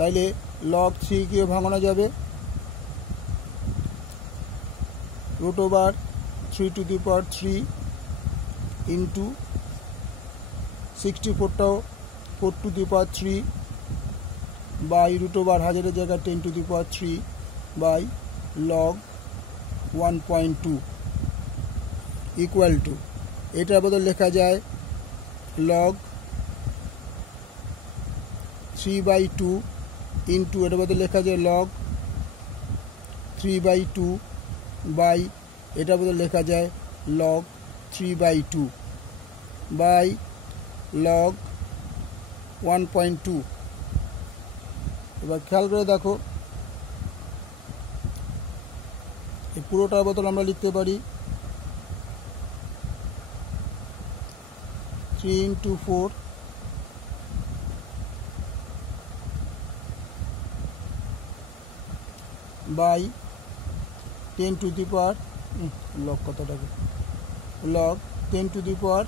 তাইলে লগ 3 কে ভাঙানো যাবে root over 3 to the power 3 into 64টাও 4 to the power 3 by root over 1000-এর জায়গায় 10 to the power 3 by log 1.2 equal to এটার বদলে লেখা যায় লগ 3/2 ইন্টু এটার বদলে লেখা যায় লগ 3/2 বাই এটার বদলে লেখা যায় লগ 3/2 বাই লগ 1.2। এবার খেয়াল করে দেখো এই পুরোটার বদল আমরা লিখতে পারি 3 into 4 by 10 to the power log কতটাকে log 10 to the power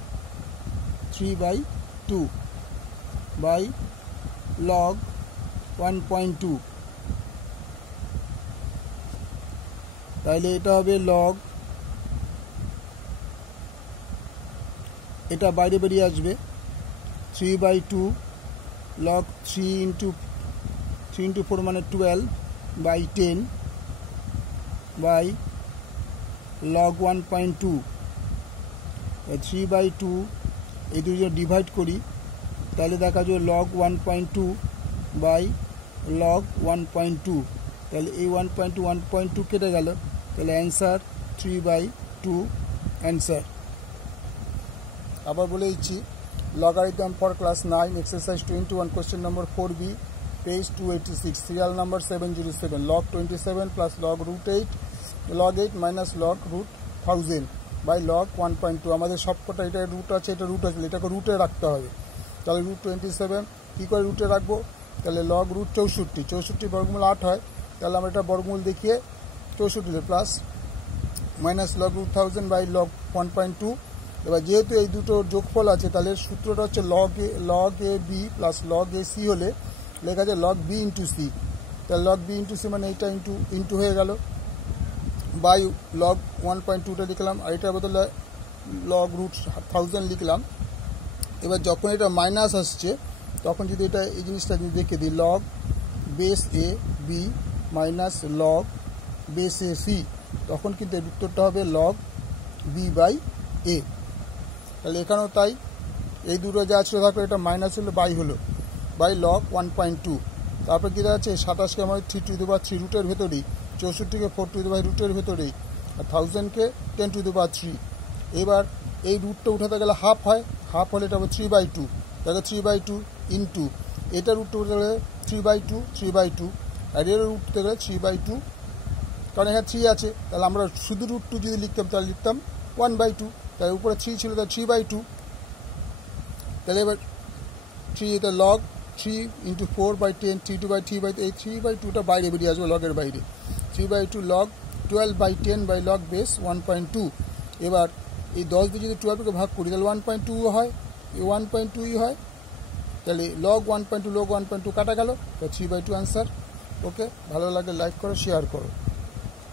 3/2 by log 1.2 তাহলে এটা হবে log এটা বাইরে বেরিয়ে আসবে 3/2 log 3 into 4 মানে 12 by 10 by log 1.2 3/2 এই দুটো ডিভাইড করি তাহলে দেখা যাবে log 1.2 by log 1.2 তাহলে এই 1.2 কেটে গেল তাহলে অ্যান্সার 3/2 অ্যান্সার। আবার বলে দিচ্ছি logarithm for class 9 exercise 21 question number 4b page 286 serial number 707 log 27 plus log root 8 log 8 minus log root 1000 by log 1.2 আমাদের সবকটা এটা রুট আছে এটা রুট আছে এটাকে রুটে রাখতে হবে তাহলে root 27 কী করে রুটে রাখবো তাহলে log root 64 বর্গমূল 8 হয় তাহলে আমরা এটা বর্গমূল দেখিয়ে 64 plus minus log root 1000 by log 1.2 এবার যেহেতু এই দুটো যোগফল আছে তাহলে সূত্রটা হচ্ছে log a b plus log a c হলে লেখা যায় log b ইন্টু c তাহলে log b ইন্টু c মানে এইটা ইন্টু হয়ে গেল বাই log 1.2টা লিখলাম আর এটার বদলে log root 1000 লিখলাম। এবার যখন এটা মাইনাস আসছে তখন যদি এটা এই জিনিসটা যদি দেখে দিই log base a b minus log base a c তখন কিন্তু এর উত্তরটা হবে log b বাই a তাহলে এখানেও তাই এই দুটো যা ছিল থাকলে এটা মাইনাস হলো বাই হলো বাই log 1.2 তারপর কী আছে 27কে আমাদের 3 টু দি পাওয়ার 3 রুটের ভেতরেই 64কে 4 টু দি পাওয়ার রুটের ভেতরেই আর 1000কে 10 টু দি পাওয়ার 3 এবার এই রুটটা উঠাতে গেলে হাফ হয় হাফ হলে এটা হবে 3/2 তাহলে 3/2 ইন্টু এটা রুটটা উঠতে গেলে 3/2 আর এর রুট উঠতে গেলে 3/2 কারণ এখানে 3 আছে তাহলে আমরা শুধু রুট 2 যদি লিখতাম তাহলে লিখতাম 1/2 তাহলে উপরে 3 ছিল তাহলে 3/2 তাহলে এবার 3 এটা log 3 into 4/10 3/2 এই 3/2টা বাইরে বেরিয়ে আসবে লগের বাইরে 3/2 log 12/10 by log base 1.2 এবার এই 10 দিয়ে যদি 12কে ভাগ করি তাহলে 1.2 হয় এই 1.2 হয় তাহলে log 1.2 কাটা গেল তো 3/2 আনসার। ওকে ভালো লাগে লাইক করো শেয়ার করো।